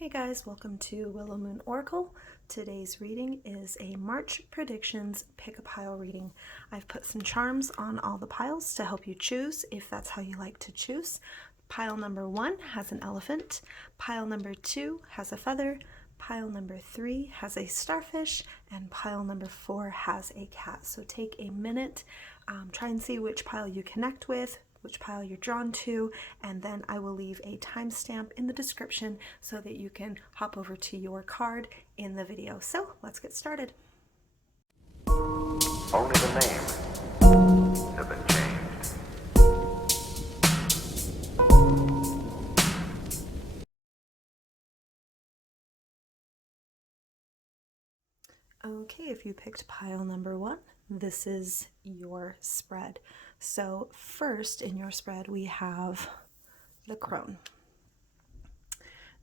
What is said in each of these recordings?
Hey guys, welcome to Willow Moon Oracle. Today's reading is a March predictions pick a pile reading. I've put some charms on all the piles to help you choose if that's how you like to choose. Pile number 1 has an elephant, pile number 2 has a feather, pile number 3 has a starfish, and pile number 4 has a cat. So take a minute, try and see which pile you connect with, which pile you're drawn to, and then I will leave a timestamp in the description so that you can hop over to your card in the video. So let's get started. Only the names have been changed. Okay, if you picked pile number 1, this is your spread. So first in your spread we have the crone.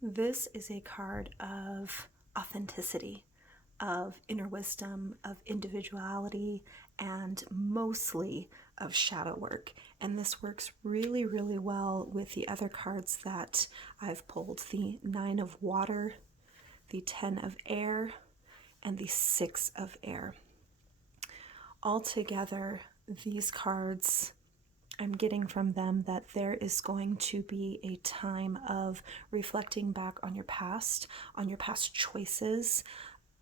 This is a card of authenticity, of inner wisdom, of individuality, and mostly of shadow work. And this works really, really well with the other cards that I've pulled, the 9 of water, the 10 of air, and the 6 of air. Altogether, these cards, I'm getting from them that there is going to be a time of reflecting back on your past choices,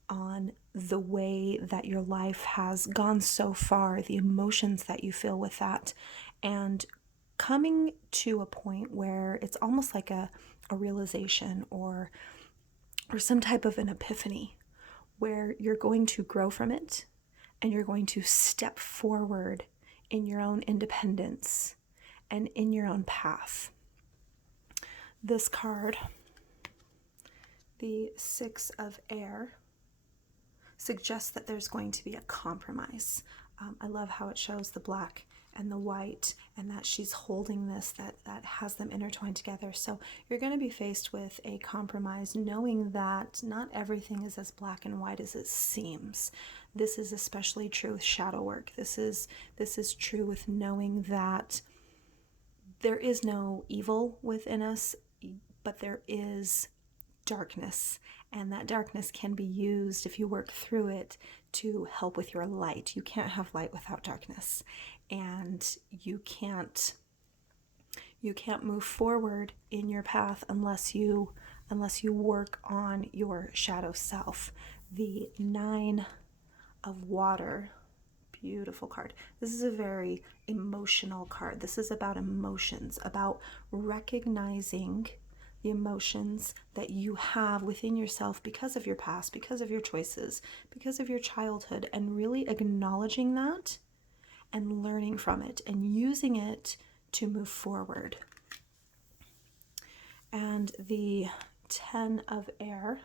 on the way that your life has gone so far, the emotions that you feel with that, and coming to a point where it's almost like a realization or some type of an epiphany where you're going to grow from it and you're going to step forward in your own independence and in your own path. This card, the 6 of air, suggests that there's going to be a compromise. I love how it shows the black and the white, and that she's holding this, that has them intertwined together. So you're going to be faced with a compromise, knowing that not everything is as black and white as it seems. This is especially true with shadow work. This is true with knowing that there is no evil within us, but there is darkness, and that darkness can be used, if you work through it, to help with your light. You can't have light without darkness, and you can't move forward in your path unless you work on your shadow self. The 9 of water, beautiful card. This is a very emotional card. This is about emotions, about recognizing the emotions that you have within yourself because of your past, because of your choices, because of your childhood, and really acknowledging that and learning from it and using it to move forward. And the 10 of air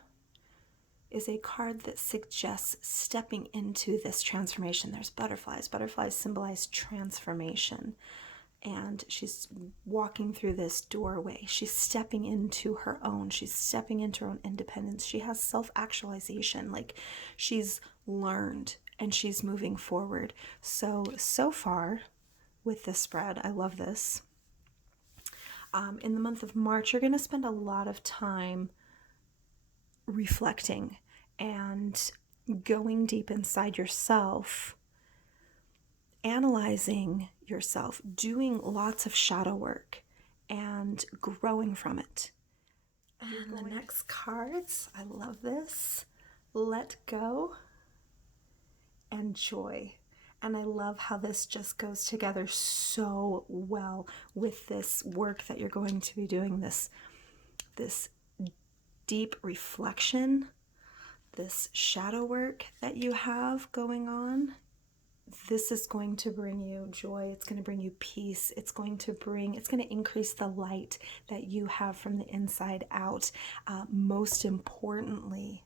is a card that suggests stepping into this transformation. There's butterflies. Butterflies symbolize transformation. And she's walking through this doorway. She's stepping into her own. She's stepping into her own independence. She has self-actualization. Like, she's learned and she's moving forward. So far with this spread, I love this. In the month of March, you're going to spend a lot of time reflecting and going deep inside yourself, analyzing yourself, doing lots of shadow work, and growing from it. And the next cards, I love this, let go and joy. And I love how this just goes together so well with this work that you're going to be doing, this deep reflection, this shadow work that you have going on. This is going to bring you joy. It's going to bring you peace. It's going to increase the light that you have from the inside out. Most importantly,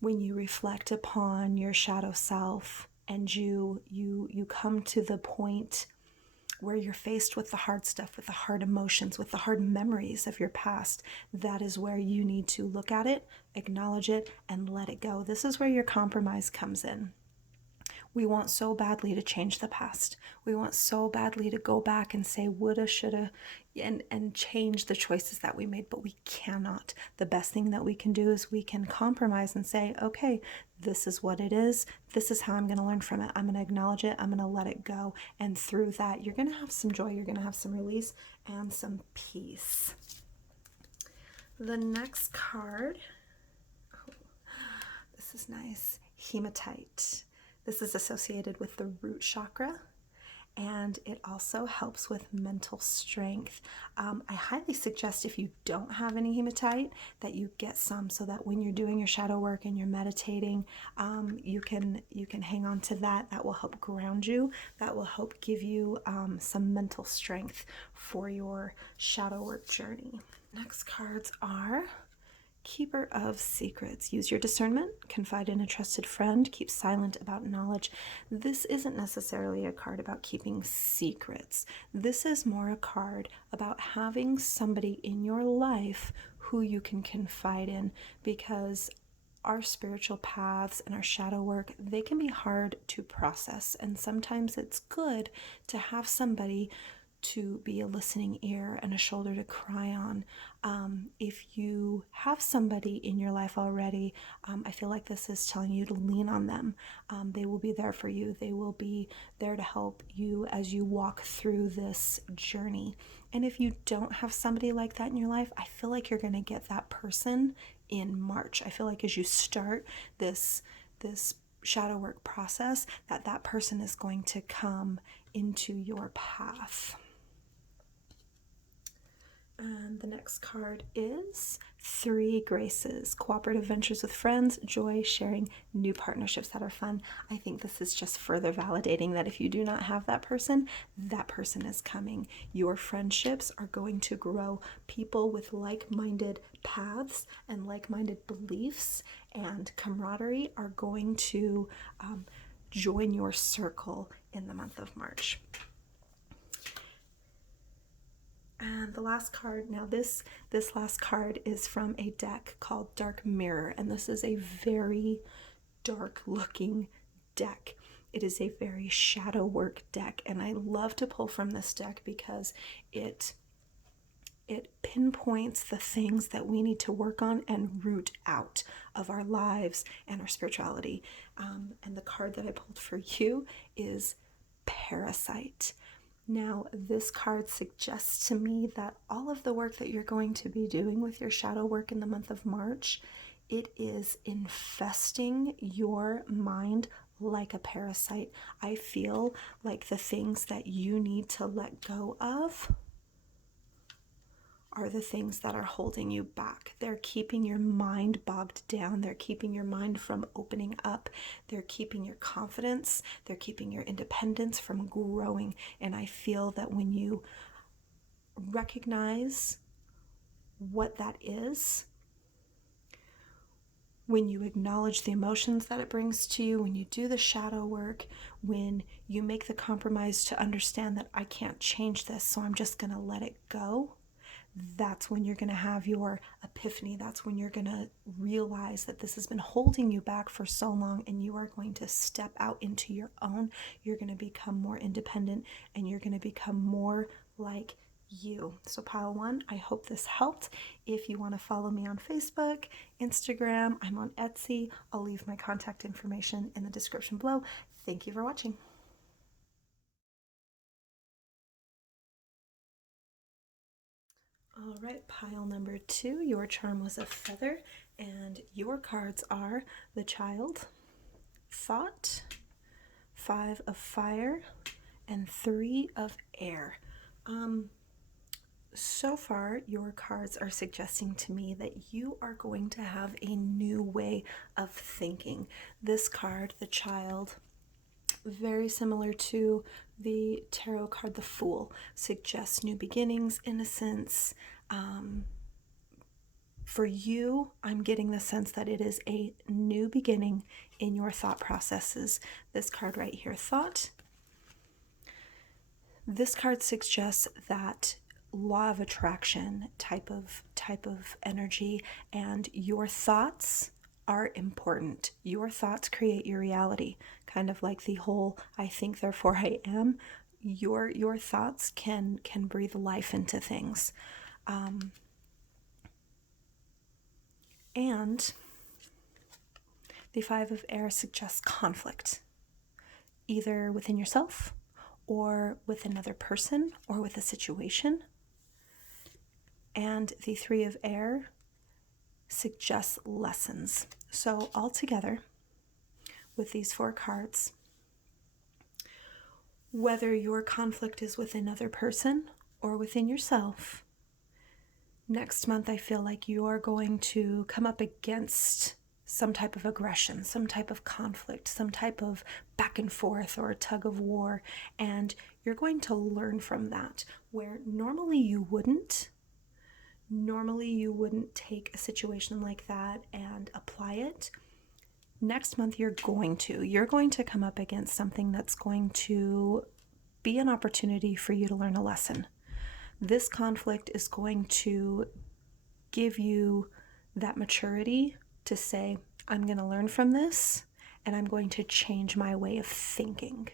when you reflect upon your shadow self and you come to the point where you're faced with the hard stuff, with the hard emotions, with the hard memories of your past, that is where you need to look at it, acknowledge it, and let it go. This is where your compromise comes in. We want so badly to change the past. We want so badly to go back and say woulda, shoulda, and change the choices that we made, but we cannot. The best thing that we can do is we can compromise and say, okay, this is what it is. This is how I'm going to learn from it. I'm going to acknowledge it. I'm going to let it go. And through that, you're going to have some joy. You're going to have some release and some peace. The next card, oh, this is nice, hematite. This is associated with the root chakra, and it also helps with mental strength. I highly suggest, if you don't have any hematite, that you get some, so that when you're doing your shadow work and you're meditating, you can hang on to that. That will help ground you. That will help give you some mental strength for your shadow work journey. Next cards are Keeper of Secrets. Use your discernment, confide in a trusted friend, keep silent about knowledge. This isn't necessarily a card about keeping secrets. This is more a card about having somebody in your life who you can confide in, because our spiritual paths and our shadow work, they can be hard to process, and sometimes it's good to have somebody to be a listening ear and a shoulder to cry on. If you have somebody in your life already, I feel like this is telling you to lean on them. They will be there for you. They will be there to help you as you walk through this journey. And if you don't have somebody like that in your life, I feel like you're going to get that person in March. I feel like as you start this shadow work process, that person is going to come into your path. And the next card is Three Graces. Cooperative ventures with friends, joy, sharing, new partnerships that are fun. I think this is just further validating that if you do not have that person is coming. Your friendships are going to grow. People with like-minded paths and like-minded beliefs and camaraderie are going to join your circle in the month of March. And the last card, now this last card is from a deck called Dark Mirror, and this is a very dark looking deck. It is a very shadow work deck, and I love to pull from this deck because it pinpoints the things that we need to work on and root out of our lives and our spirituality. And the card that I pulled for you is Parasite. Now, this card suggests to me that all of the work that you're going to be doing with your shadow work in the month of March, it is infesting your mind like a parasite. I feel like the things that you need to let go of are the things that are holding you back. They're keeping your mind bogged down. They're keeping your mind from opening up. They're keeping your confidence. They're keeping your independence from growing. And I feel that when you recognize what that is, when you acknowledge the emotions that it brings to you, when you do the shadow work, when you make the compromise to understand that I can't change this, so I'm just going to let it go, that's when you're going to have your epiphany. That's when you're going to realize that this has been holding you back for so long, and you are going to step out into your own. You're going to become more independent, and you're going to become more like you. So pile one, I hope this helped. If you want to follow me on Facebook, Instagram, I'm on Etsy. I'll leave my contact information in the description below. Thank you for watching. All right, pile number 2, your charm was a feather, and your cards are the Child, Thought, 5 of Fire, and 3 of Air. So far, your cards are suggesting to me that you are going to have a new way of thinking. This card, the Child, very similar to the tarot card, the Fool, suggests new beginnings, innocence. For you, I'm getting the sense that it is a new beginning in your thought processes. This card right here, Thought. This card suggests that law of attraction type of energy, and your thoughts are important. Your thoughts create your reality. Kind of like the whole I think therefore I am. Your thoughts can breathe life into things. And the Five of Air suggests conflict, either within yourself or with another person or with a situation. And the Three of Air suggests lessons. So altogether, with these 4 cards, whether your conflict is with another person or within yourself, next month I feel like you are going to come up against some type of aggression, some type of conflict, some type of back and forth or a tug of war, and you're going to learn from that, where normally you wouldn't. Normally you wouldn't take a situation like that and apply it. Next month you're going to come up against something that's going to be an opportunity for you to learn a lesson. This conflict is going to give you that maturity to say, I'm going to learn from this and I'm going to change my way of thinking.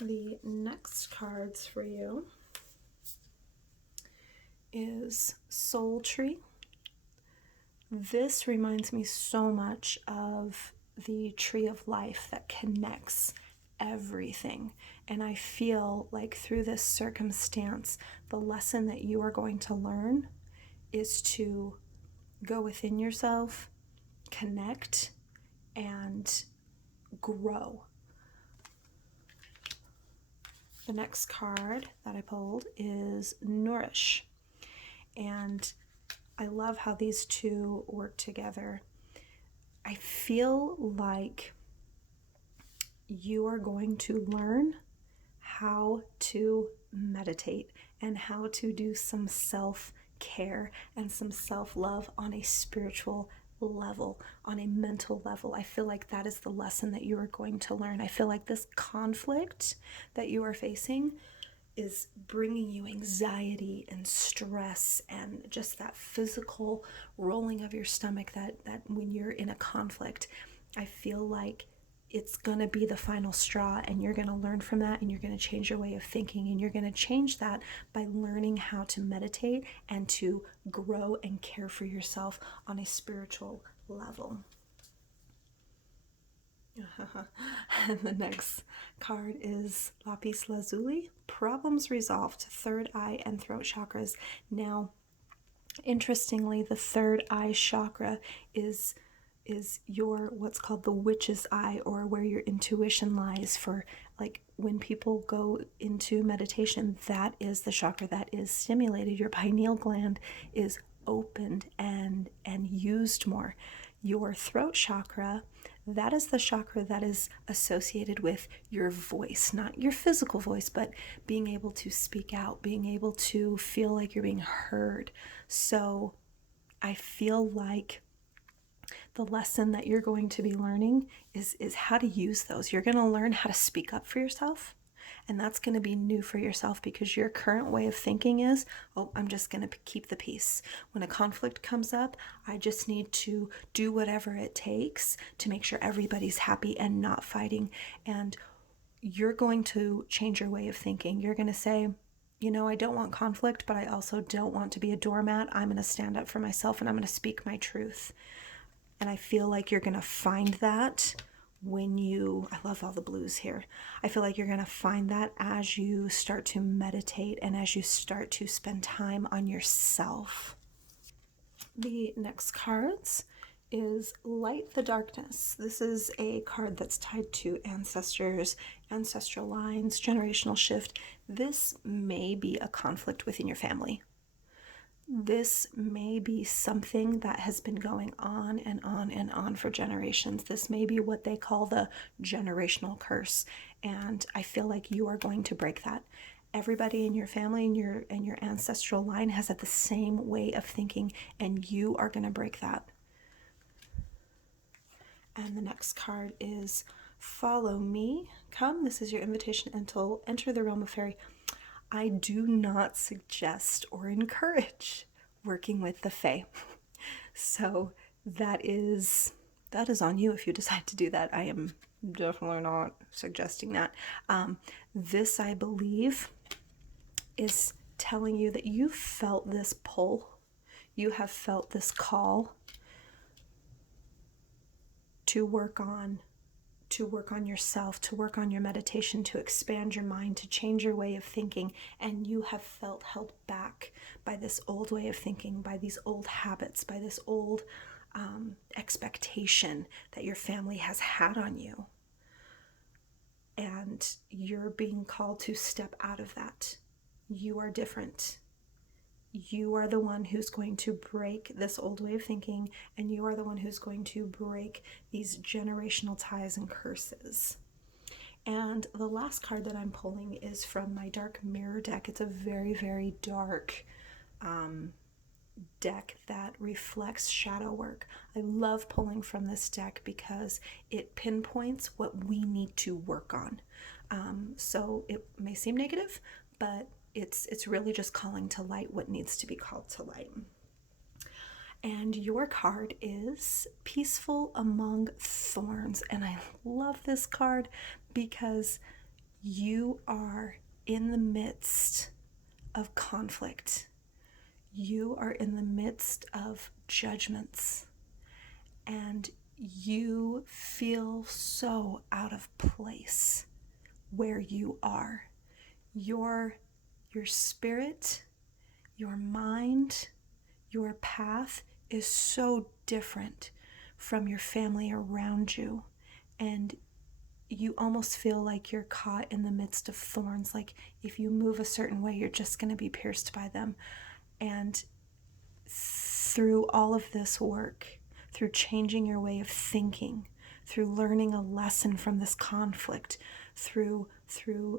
The next cards for you is Soul Tree. This reminds me so much of the tree of life that connects everything. And I feel like through this circumstance, the lesson that you are going to learn is to go within yourself, connect, and grow. The next card that I pulled is Nourish. And I love how these two work together. I feel like you are going to learn how to meditate and how to do some self-care and some self-love on a spiritual level, on a mental level. I feel like that is the lesson that you are going to learn. I feel like this conflict that you are facing is bringing you anxiety and stress and just that physical rolling of your stomach that when you're in a conflict, I feel like it's going to be the final straw, and you're going to learn from that, and you're going to change your way of thinking, and you're going to change that by learning how to meditate and to grow and care for yourself on a spiritual level. And the next card is Lapis Lazuli, Problems Resolved, Third Eye and Throat Chakras. Now, interestingly, the third eye chakra is your what's called the witch's eye, or where your intuition lies. For like when people go into meditation, that is the chakra that is stimulated. Your pineal gland is opened and used more. Your throat chakra, that is the chakra that is associated with your voice, not your physical voice, but being able to speak out, being able to feel like you're being heard. So I feel like the lesson that you're going to be learning is how to use those. You're going to learn how to speak up for yourself. And that's going to be new for yourself, because your current way of thinking is, oh, I'm just going to keep the peace. When a conflict comes up, I just need to do whatever it takes to make sure everybody's happy and not fighting. And you're going to change your way of thinking. You're going to say, you know, I don't want conflict, but I also don't want to be a doormat. I'm going to stand up for myself and I'm going to speak my truth. And I feel like you're going to find that when you, I love all the blues here. I feel like you're going to find that as you start to meditate and as you start to spend time on yourself. The next cards is Light the Darkness. This is a card that's tied to ancestors, ancestral lines, generational shift. This may be a conflict within your family. This may be something that has been going on and on and on for generations. This may be what they call the generational curse. And I feel like you are going to break that. Everybody in your family and your ancestral line has had the same way of thinking, and you are going to break that. And the next card is Follow Me. Come, this is your invitation to enter the realm of fairy. I do not suggest or encourage working with the Fae. So that is on you if you decide to do that. I am definitely not suggesting that. This, I believe, is telling you that you felt this pull. You have felt this call to work on yourself, to work on your meditation, to expand your mind, to change your way of thinking, and you have felt held back by this old way of thinking, by these old habits, by this old expectation that your family has had on you. And you're being called to step out of that. You are different. You are the one who's going to break this old way of thinking, and you are the one who's going to break these generational ties and curses. And the last card that I'm pulling is from my Dark Mirror deck. It's a very, very dark deck that reflects shadow work. I love pulling from this deck because it pinpoints what we need to work on. So it may seem negative, but it's really just calling to light what needs to be called to light. And your card is Peaceful Among Thorns. And I love this card because you are in the midst of conflict. You are in the midst of judgments. And you feel so out of place where you are. Your spirit, your mind, your path is so different from your family around you. And you almost feel like you're caught in the midst of thorns. Like if you move a certain way, you're just going to be pierced by them. And through all of this work, through changing your way of thinking, through learning a lesson from this conflict, through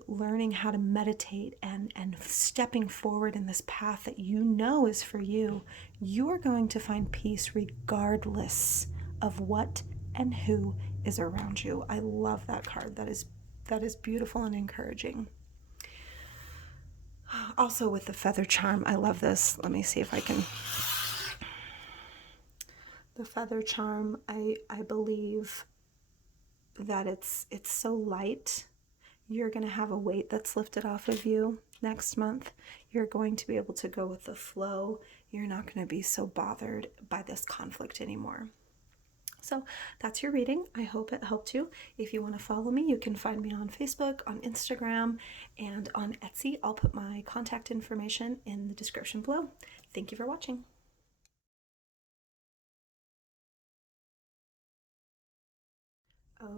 learning how to meditate and stepping forward in this path that you know is for you, you are going to find peace regardless of what and who is around you. I love that card. That is beautiful and encouraging. Also with the feather charm, I love this. Let me see if I can. The feather charm, I believe that it's so light. You're going to have a weight that's lifted off of you next month. You're going to be able to go with the flow. You're not going to be so bothered by this conflict anymore. So that's your reading. I hope it helped you. If you want to follow me, you can find me on Facebook, on Instagram, and on Etsy. I'll put my contact information in the description below. Thank you for watching.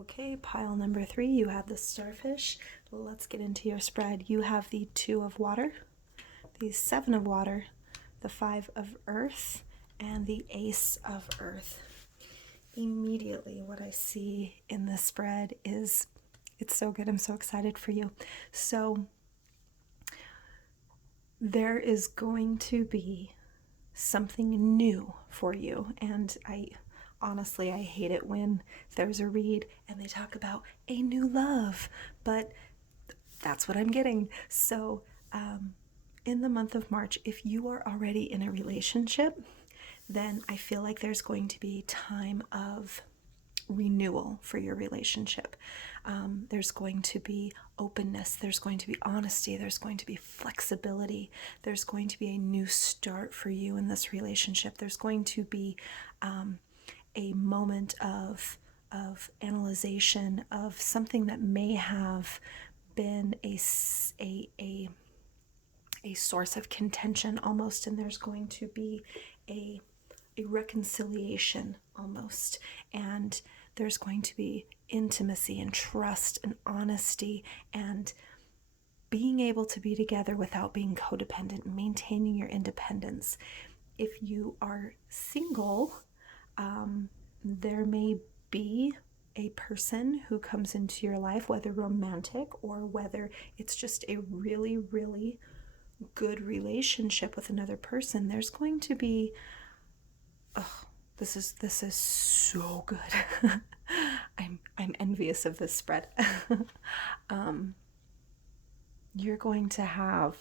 Okay, pile number 3, you have the starfish. Let's get into your spread. You have the 2 of water, the 7 of water, the 5 of earth, and the ace of earth. Immediately what I see in this spread is, it's so good. I'm so excited for you. So there is going to be something new for you. And honestly, I hate it when there's a read and they talk about a new love, but that's what I'm getting. So in the month of March, if you are already in a relationship, then I feel like there's going to be a time of renewal for your relationship. There's going to be openness, there's going to be honesty, there's going to be flexibility, there's going to be a new start for you in this relationship. There's going to be a moment of analyzation of something that may have been a source of contention almost, and there's going to be a reconciliation almost, and there's going to be intimacy and trust and honesty and being able to be together without being codependent and maintaining your independence. If you are single, there may be a person who comes into your life, whether romantic or whether it's just a really, really good relationship with another person. There's going to be, this is so good. I'm envious of this spread. You're going to have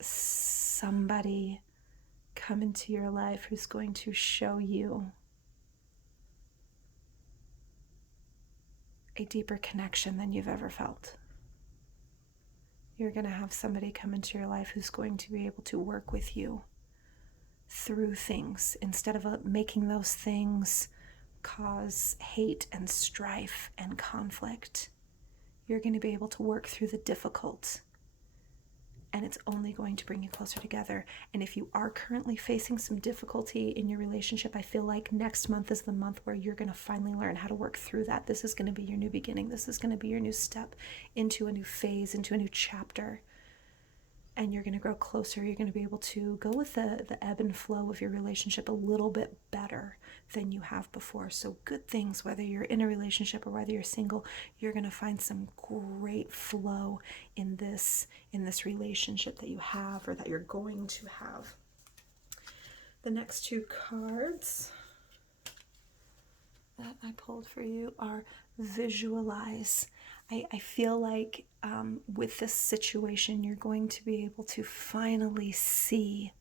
somebody come into your life who's going to show you a deeper connection than you've ever felt. You're going to have somebody come into your life who's going to be able to work with you through things instead of making those things cause hate and strife and conflict. You're going to be able to work through the difficult, and it's only going to bring you closer together. And if you are currently facing some difficulty in your relationship, I feel like next month is the month where you're going to finally learn how to work through that. This is going to be your new beginning. This is going to be your new step into a new phase, into a new chapter. And you're going to grow closer. You're going to be able to go with the ebb and flow of your relationship a little bit better than you have before. So good things, whether you're in a relationship or whether you're single, you're going to find some great flow in this relationship that you have or that you're going to have. The next two cards that I pulled for you are visualize. I feel like with this situation, you're going to be able to finally see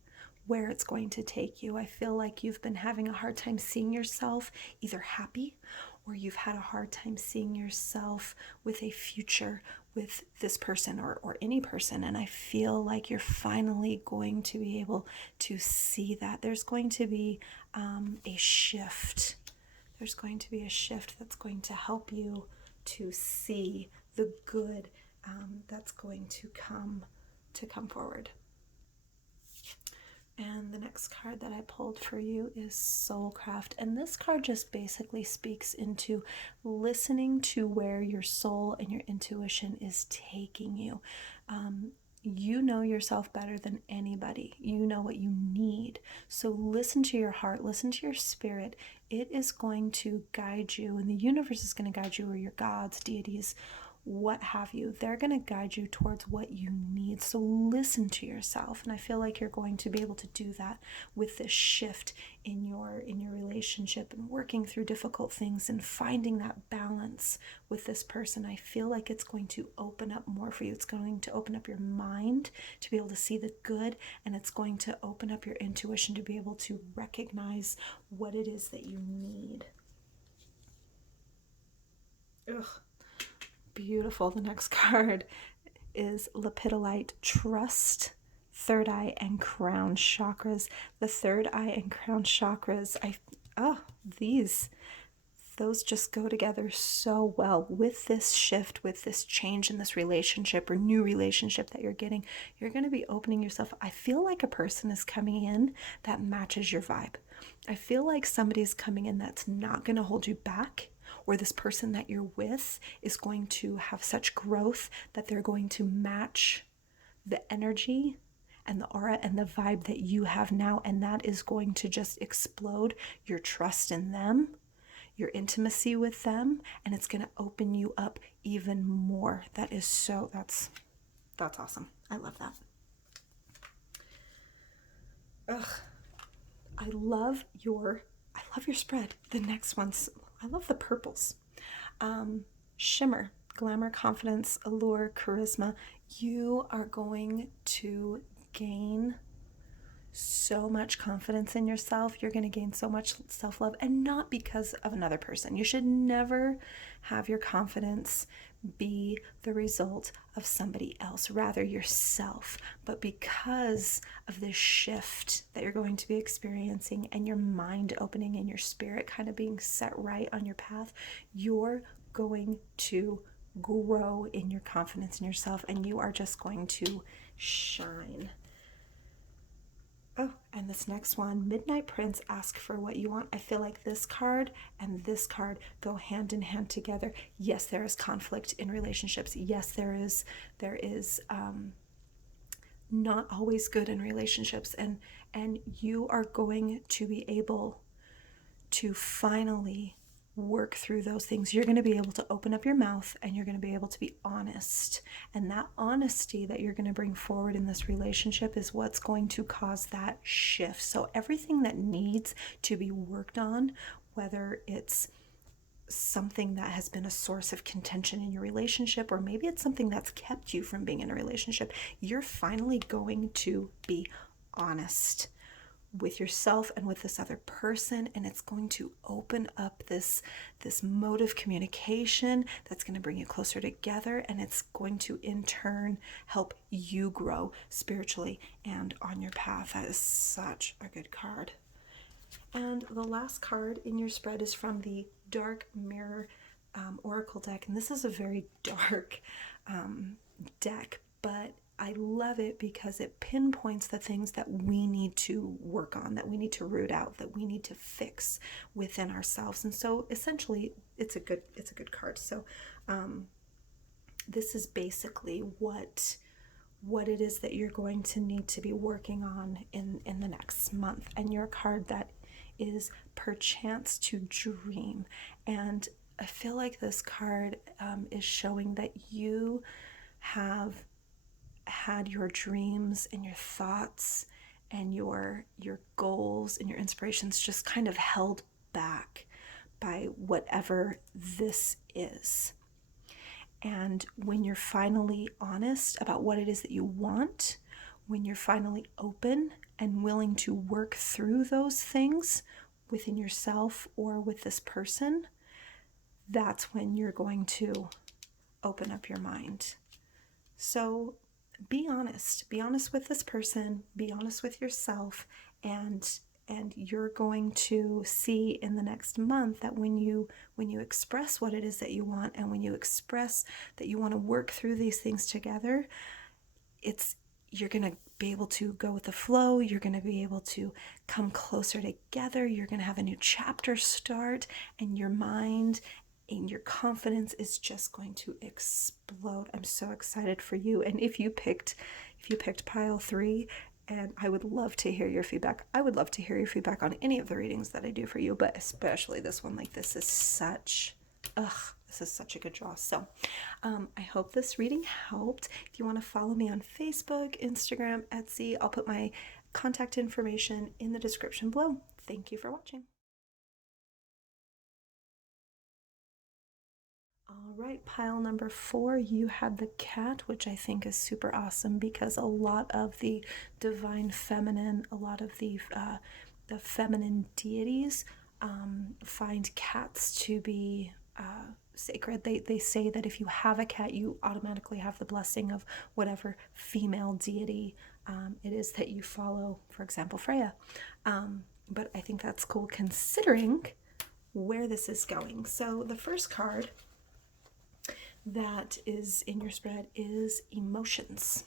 where it's going to take you. I feel like you've been having a hard time seeing yourself either happy, or you've had a hard time seeing yourself with a future with this person or any person. And I feel like you're finally going to be able to see that. There's going to be a shift. There's going to be a shift that's going to help you to see the good that's going to come forward. And the next card that I pulled for you is Soulcraft. And this card just basically speaks into listening to where your soul and your intuition is taking you. You know yourself better than anybody. You know what you need. So listen to your heart, listen to your spirit. It is going to guide you, and the universe is going to guide you, or your gods, deities, what have you. They're going to guide you towards what you need. So listen to yourself. And I feel like you're going to be able to do that with this shift in your relationship and working through difficult things and finding that balance with this person. I feel like it's going to open up more for you. It's going to open up your mind to be able to see the good, and it's going to open up your intuition to be able to recognize what it is that you need. Ugh. Beautiful. The next card is Lepidolite, Trust, Third Eye, and Crown Chakras. The third eye and crown chakras, those just go together so well with this shift, with this change in this relationship or new relationship that you're getting. You're going to be opening yourself. I feel like a person is coming in that matches your vibe. I feel like somebody's coming in that's not going to hold you back, or this person that you're with is going to have such growth that they're going to match the energy and the aura and the vibe that you have now, and that is going to just explode your trust in them, your intimacy with them, and it's going to open you up even more. That's awesome. I love that. I love your spread. The next one's, I love the purples. Shimmer, glamour, confidence, allure, charisma. You are going to gain so much confidence in yourself. You're going to gain so much self-love, and not because of another person. You should never have your confidence be the result of somebody else, rather yourself. But because of this shift that you're going to be experiencing, and your mind opening and your spirit kind of being set right on your path, you're going to grow in your confidence in yourself, and you are just going to shine. Oh, and this next one, Midnight Prince, ask for what you want. I feel like this card and this card go hand in hand together. Yes, there is conflict in relationships. Yes, there is not always good in relationships, and you are going to be able to finally work through those things. You're going to be able to open up your mouth, and you're going to be able to be honest. And that honesty that you're going to bring forward in this relationship is what's going to cause that shift. So everything that needs to be worked on, whether it's something that has been a source of contention in your relationship, or maybe it's something that's kept you from being in a relationship, you're finally going to be honest with yourself and with this other person, and it's going to open up this mode of communication that's going to bring you closer together, and it's going to in turn help you grow spiritually and on your path. That is such a good card. And the last card in your spread is from the Dark Mirror Oracle deck, and this is a very dark deck, but I love it because it pinpoints the things that we need to work on, that we need to root out, that we need to fix within ourselves. And so essentially it's a good card. So this is basically what it is that you're going to need to be working on in the next month. And your card that is perchance to dream. And I feel like this card is showing that you have had your dreams and your thoughts and your goals and your inspirations just kind of held back by whatever this is. And when you're finally honest about what it is that you want, when you're finally open and willing to work through those things within yourself or with this person, that's when you're going to open up your mind. So be honest with this person, be honest with yourself, and you're going to see in the next month that when you express what it is that you want, and when you express that you want to work through these things together, you're going to be able to go with the flow. You're going to be able to come closer together. You're going to have a new chapter start, and your mind and your confidence is just going to explode. I'm so excited for you. And if you picked pile 3, and I would love to hear your feedback. I would love to hear your feedback on any of the readings that I do for you, but especially this one. Like, this is such a good draw. So I hope this reading helped. If you want to follow me on Facebook, Instagram, Etsy, I'll put my contact information in the description below. Thank you for watching. All right, pile number 4, you had the cat, which I think is super awesome because a lot of the divine feminine, a lot of the feminine deities find cats to be sacred. They say that if you have a cat, you automatically have the blessing of whatever female deity it is that you follow, for example, Freya. But I think that's cool considering where this is going. So the first card that is in your spread is emotions,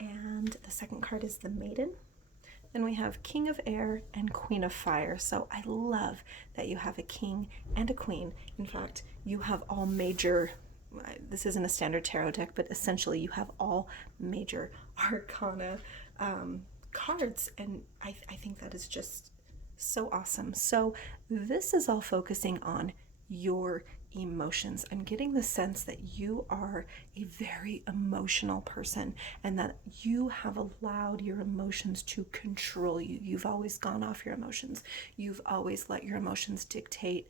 and the second card is the Maiden. Then we have King of Air and Queen of Fire. So I love that you have a king and a queen. In fact, you have all major, this isn't a standard tarot deck, but essentially you have all major arcana cards, and I think that is just so awesome. So this is all focusing on your emotions. I'm getting the sense that you are a very emotional person, and that you have allowed your emotions to control you. You've always gone off your emotions. You've always let your emotions dictate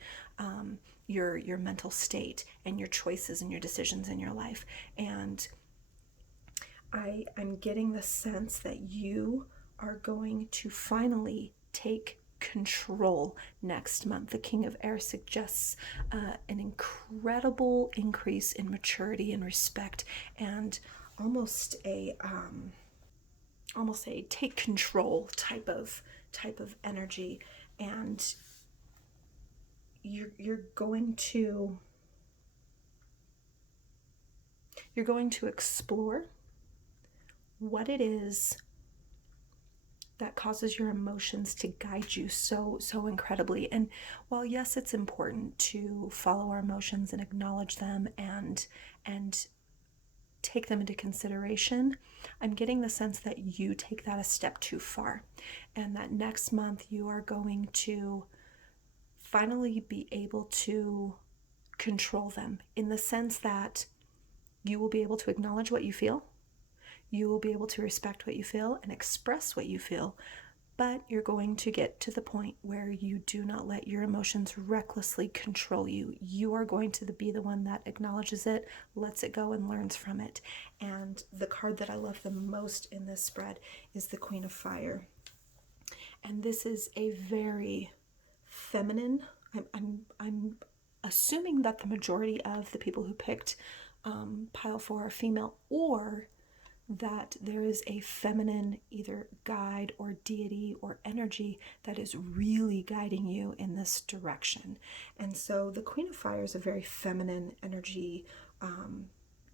your mental state and your choices and your decisions in your life. And I'm getting the sense that you are going to finally take control next month. The King of Air suggests an incredible increase in maturity and respect, and almost a take control type of energy. And you're going to explore what it is that causes your emotions to guide you so incredibly. And while yes, it's important to follow our emotions and acknowledge them and take them into consideration, I'm getting the sense that you take that a step too far, and that next month you are going to finally be able to control them, in the sense that you will be able to acknowledge what you feel. You will be able to respect what you feel and express what you feel, but you're going to get to the point where you do not let your emotions recklessly control you. You are going to be the one that acknowledges it, lets it go, and learns from it. And the card that I love the most in this spread is the Queen of Fire. And this is a very feminine. I'm assuming that the majority of the people who picked pile 4 are female, or that there is a feminine either guide or deity or energy that is really guiding you in this direction. And so the Queen of Fire is a very feminine energy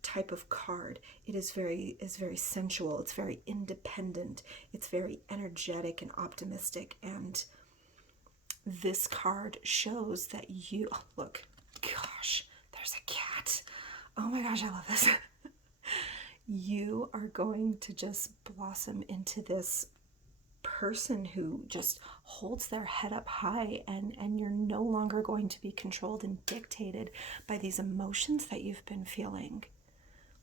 type of card. It is very sensual, it's very independent, it's very energetic and optimistic. And this card shows that you, oh, look, gosh, there's a cat. Oh my gosh, I love this. You are going to just blossom into this person who just holds their head up high, and you're no longer going to be controlled and dictated by these emotions that you've been feeling.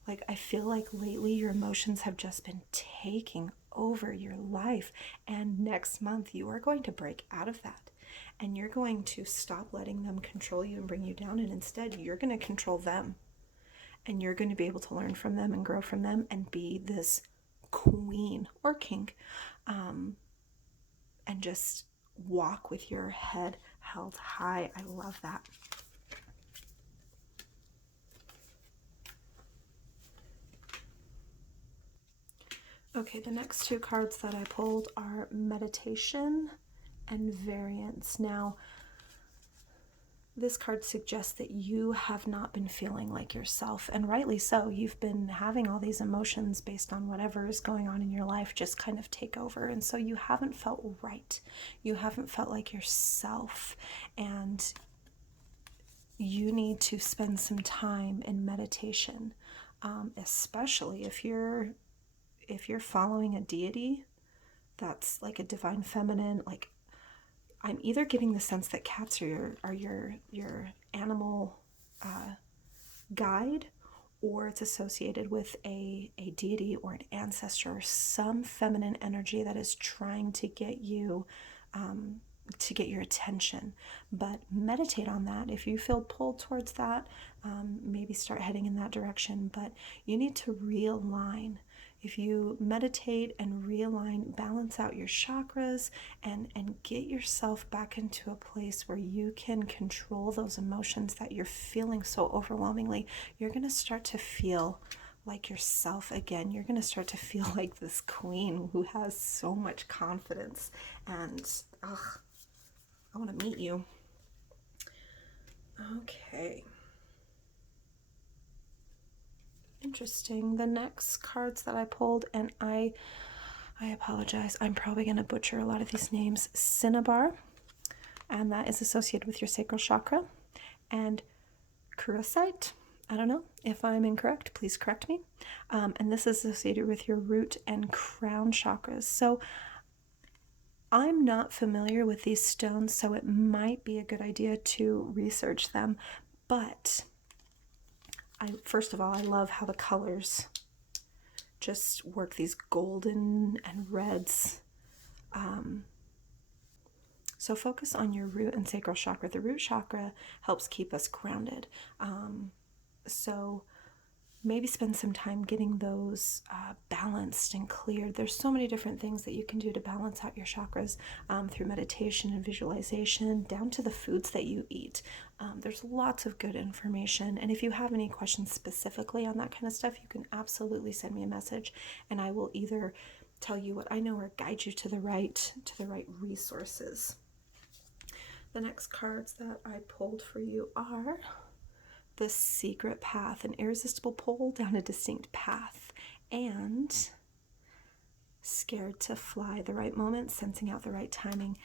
Like, I feel like lately your emotions have just been taking over your life, and next month you are going to break out of that, and you're going to stop letting them control you and bring you down, and instead you're going to control them. And you're going to be able to learn from them and grow from them and be this queen or king, and just walk with your head held high. I love that. Okay, the next 2 cards that I pulled are meditation and variance. Now, this card suggests that you have not been feeling like yourself, and rightly so. You've been having all these emotions based on whatever is going on in your life just kind of take over, and so you haven't felt right. You haven't felt like yourself, and you need to spend some time in meditation, especially if you're following a deity that's like a divine feminine. Like, I'm either getting the sense that cats are your animal guide, or it's associated with a deity or an ancestor or some feminine energy that is trying to get you to get your attention. But meditate on that. If you feel pulled towards that, maybe start heading in that direction. But you need to realign. If you meditate and realign, balance out your chakras, and get yourself back into a place where you can control those emotions that you're feeling so overwhelmingly, you're going to start to feel like yourself again. You're going to start to feel like this queen who has so much confidence. And I want to meet you. Okay. Interesting. The next cards that I pulled, and I apologize, I'm probably going to butcher a lot of these names. Cinnabar, and that is associated with your sacral chakra. And Kurosite, I don't know if I'm incorrect, please correct me. And this is associated with your root and crown chakras. So I'm not familiar with these stones, so it might be a good idea to research them. But first of all, I love how the colors just work, these golden and reds. So focus on your root and sacral chakra. The root chakra helps keep us grounded. So maybe spend some time getting those balanced and cleared. There's so many different things that you can do to balance out your chakras through meditation and visualization, down to the foods that you eat. There's lots of good information. And if you have any questions specifically on that kind of stuff, you can absolutely send me a message, and I will either tell you what I know or guide you to the right resources. The next cards that I pulled for you are the secret path, an irresistible pull down a distinct path, and scared to fly, the right moment, sensing out the right timing.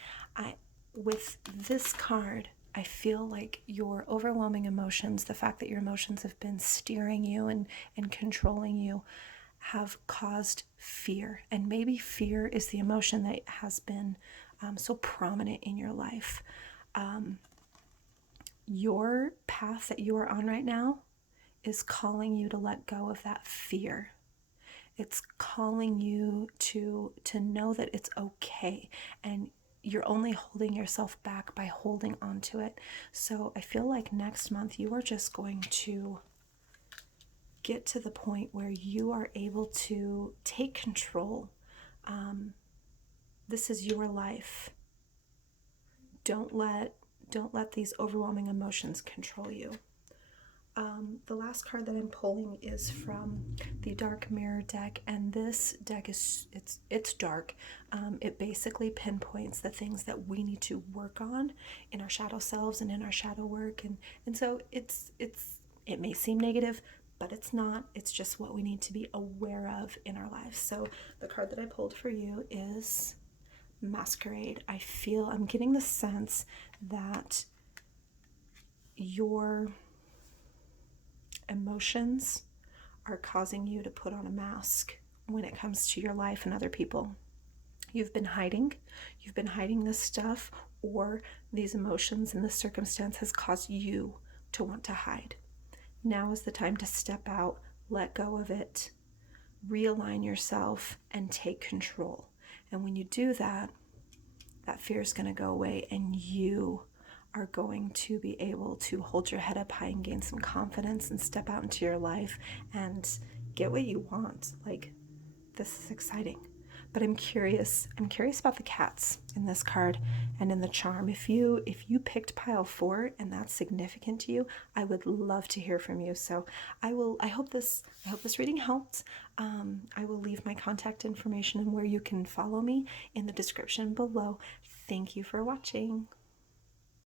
With this card, I feel like your overwhelming emotions, the fact that your emotions have been steering you and controlling you, have caused fear. And maybe fear is the emotion that has been so prominent in your life. Your path that you are on right now is calling you to let go of that fear. It's calling you to know that it's okay, and you're only holding yourself back by holding on to it. So I feel like next month you are just going to get to the point where you are able to take control. this is your life. Don't let these overwhelming emotions control you. The last card that I'm pulling is from the Dark Mirror deck, and this deck is it's dark. It basically pinpoints the things that we need to work on in our shadow selves and in our shadow work, and so it may seem negative, but it's not. It's just what we need to be aware of in our lives. So the card that I pulled for you is Masquerade. I'm getting the sense that your emotions are causing you to put on a mask when it comes to your life and other people. You've been hiding this stuff, or these emotions and this circumstance has caused you to want to hide. Now is the time to step out, let go of it, realign yourself, and take control. And when you do that, that fear is going to go away, and you are going to be able to hold your head up high and gain some confidence and step out into your life and get what you want. Like, this is exciting. But I'm curious about the cats in this card and in the charm. If you picked pile 4 and that's significant to you, I would love to hear from you. So I hope this reading helped. I will leave my contact information and where you can follow me in the description below. Thank you for watching.